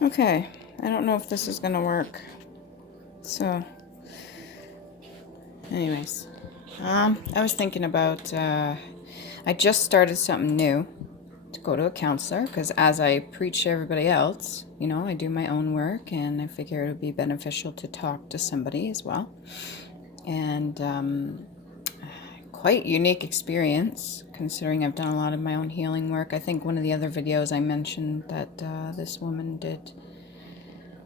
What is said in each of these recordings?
Okay, I don't know if this is gonna work. So, anyways, I was thinking about, I just started something new to go to a counselor because as I preach to everybody else, I do my own work and I figure it would be beneficial to talk to somebody as well. And quite unique experience considering I've done a lot of my own healing work. I think one of the other videos I mentioned that this woman did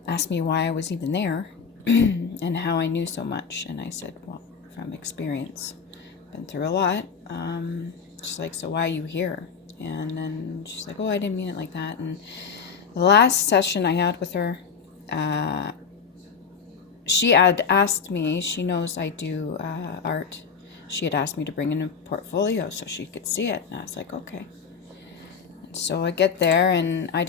ask me why I was even there and how I knew so much. And I said, well, from experience, been through a lot. She's like, so why are you here? And then she's like, oh, I didn't mean it like that. And the last session I had with her, she had asked me, she knows I do art. She had asked me to bring in a portfolio so she could see it. And I was like, okay. So I get there and I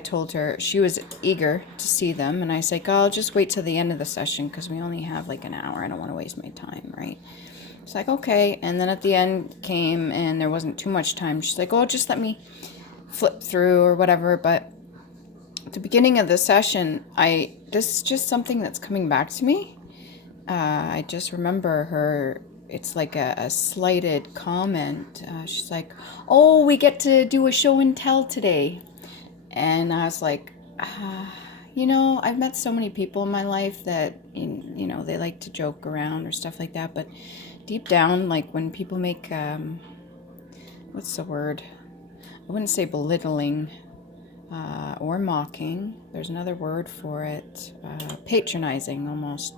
told her, she was eager to see them. And I was like, oh, I'll just wait till the end of the session because we only have like an hour. I don't want to waste my time, right? It's like, okay. And then at the end came and there wasn't too much time. She's like, oh, just let me flip through or whatever. But at the beginning of the session, this is just something that's coming back to me. I just remember her, it's like a slighted comment. She's like, oh, we get to do a show and tell today. And I was like, I've met so many people in my life that, they like to joke around or stuff like that. But deep down, like when people make, what's the word? I wouldn't say belittling or mocking. There's another word for it. Patronizing almost.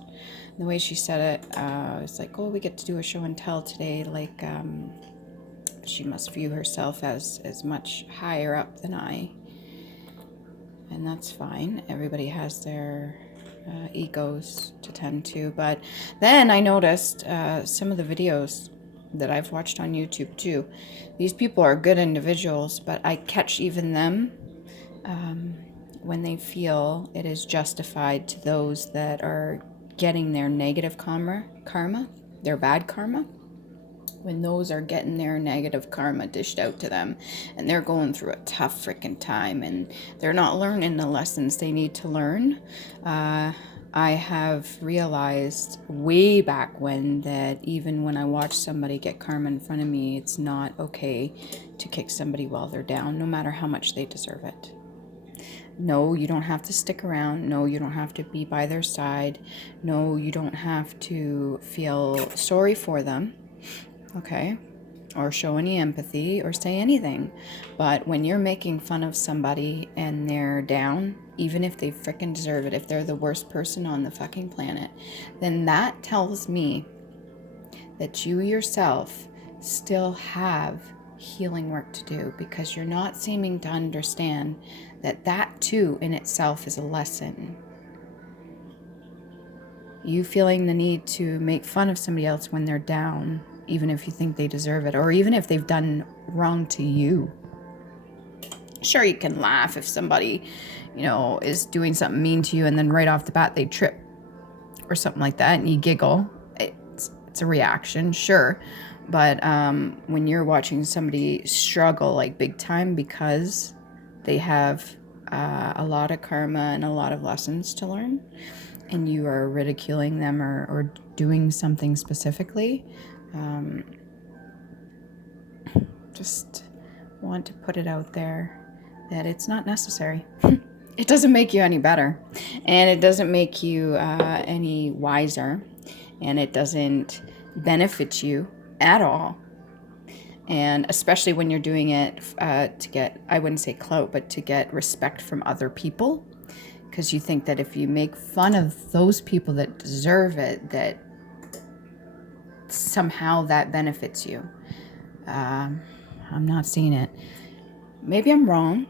The way she said it, it's like, oh, we get to do a show and tell today. Like she must view herself as much higher up than I. And that's fine. Everybody has their egos to tend to. But then I noticed some of the videos that I've watched on YouTube too. These people are good individuals, but I catch even them when they feel it is justified to those that are getting their negative karma, their bad karma. When those are getting their negative karma dished out to them and they're going through a tough freaking time and they're not learning the lessons they need to learn. I have realized way back when that even when I watch somebody get karma in front of me, it's not okay to kick somebody while they're down, no matter how much they deserve it. No, you don't have to stick around. No, you don't have to be by their side. No, you don't have to feel sorry for them. Okay, or show any empathy or say anything. But when you're making fun of somebody and they're down, even if they frickin' deserve it, if they're the worst person on the fucking planet, then that tells me that you yourself still have healing work to do, because you're not seeming to understand that that too in itself is a lesson. You feeling the need to make fun of somebody else when they're down, even if you think they deserve it, or even if they've done wrong to you. Sure, you can laugh if somebody, is doing something mean to you and then right off the bat they trip or something like that and you giggle. It's a reaction, sure. But when you're watching somebody struggle like big time because they have a lot of karma and a lot of lessons to learn, and you are ridiculing them or doing something specifically, just want to put it out there that it's not necessary. It doesn't make you any better, and it doesn't make you any wiser, and it doesn't benefit you at all. And especially when you're doing it to get, I wouldn't say clout, but to get respect from other people, because you think that if you make fun of those people that deserve it, that somehow that benefits you. I'm not seeing it. Maybe I'm wrong.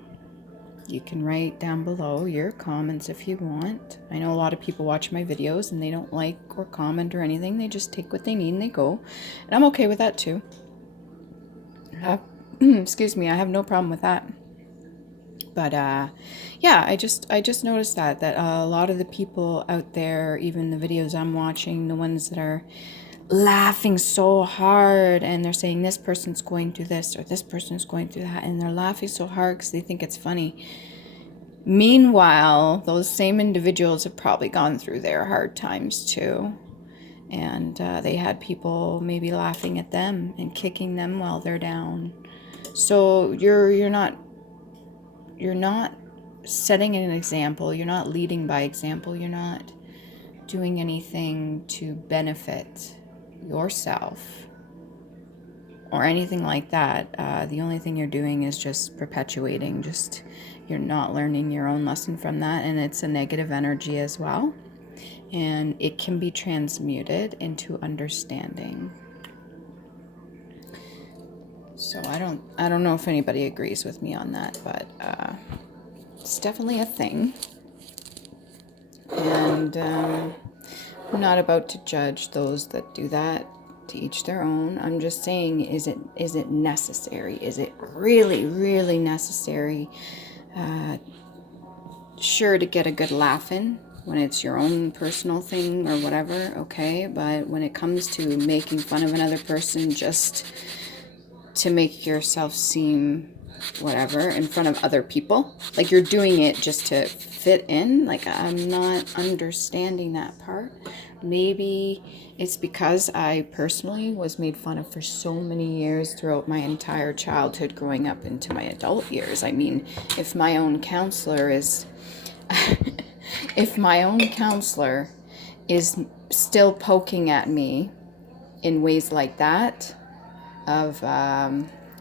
You can write down below your comments if you want. I know a lot of people watch my videos and they don't like or comment or anything. They just take what they need and they go. And I'm okay with that too. Excuse me, I have no problem with that. But yeah, I just noticed that a lot of the people out there, even the videos I'm watching, the ones that are laughing so hard and they're saying this person's going through this or this person's going through that, and they're laughing so hard because they think it's funny. Meanwhile, those same individuals have probably gone through their hard times too. And they had people maybe laughing at them and kicking them while they're down. So you're not setting an example. You're not leading by example. You're not doing anything to benefit yourself or anything like that. The only thing you're doing is just perpetuating. You're not learning your own lesson from that, and it's a negative energy as well. And it can be transmuted into understanding. So I don't know if anybody agrees with me on that, but it's definitely a thing. And I'm not about to judge those that do that. To each their own. I'm just saying, is it necessary? Is it really, really necessary? Sure, to get a good laugh in when it's your own personal thing or whatever, okay, but when it comes to making fun of another person just to make yourself seem whatever in front of other people, like you're doing it just to fit in, like I'm not understanding that part. Maybe it's because I personally was made fun of for so many years throughout my entire childhood growing up into my adult years. I mean, if my own counselor is if my own counselor is still poking at me in ways like that, of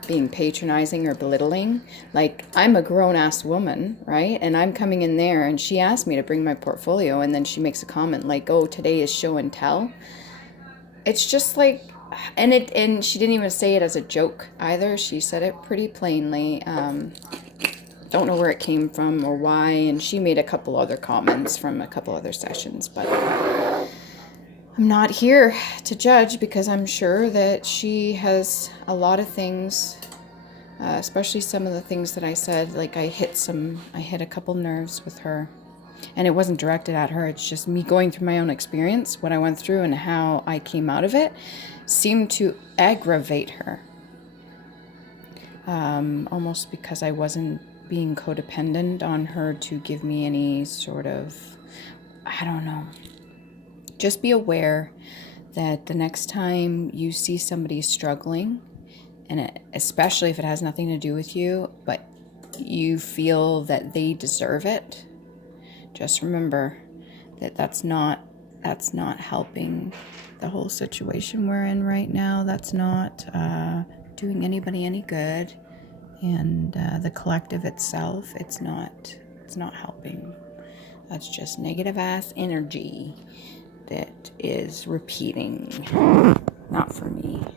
being patronizing or belittling, like I'm a grown-ass woman, right? And I'm coming in there and she asked me to bring my portfolio, and then she makes a comment like, oh, today is show and tell. It's just like, and she didn't even say it as a joke either. She said it pretty plainly. Don't know where it came from or why, and she made a couple other comments from a couple other sessions, but I'm not here to judge, because I'm sure that she has a lot of things, especially some of the things that I said, like I hit a couple nerves with her, and it wasn't directed at her. It's just me going through my own experience, what I went through and how I came out of it seemed to aggravate her. Almost because I wasn't being codependent on her to give me any sort of, I don't know. Just be aware that the next time you see somebody struggling, and especially if it has nothing to do with you, but you feel that they deserve it, just remember that that's not helping the whole situation we're in right now. That's not doing anybody any good, and the collective itself, it's not helping. That's just negative ass energy that is repeating. Not for me.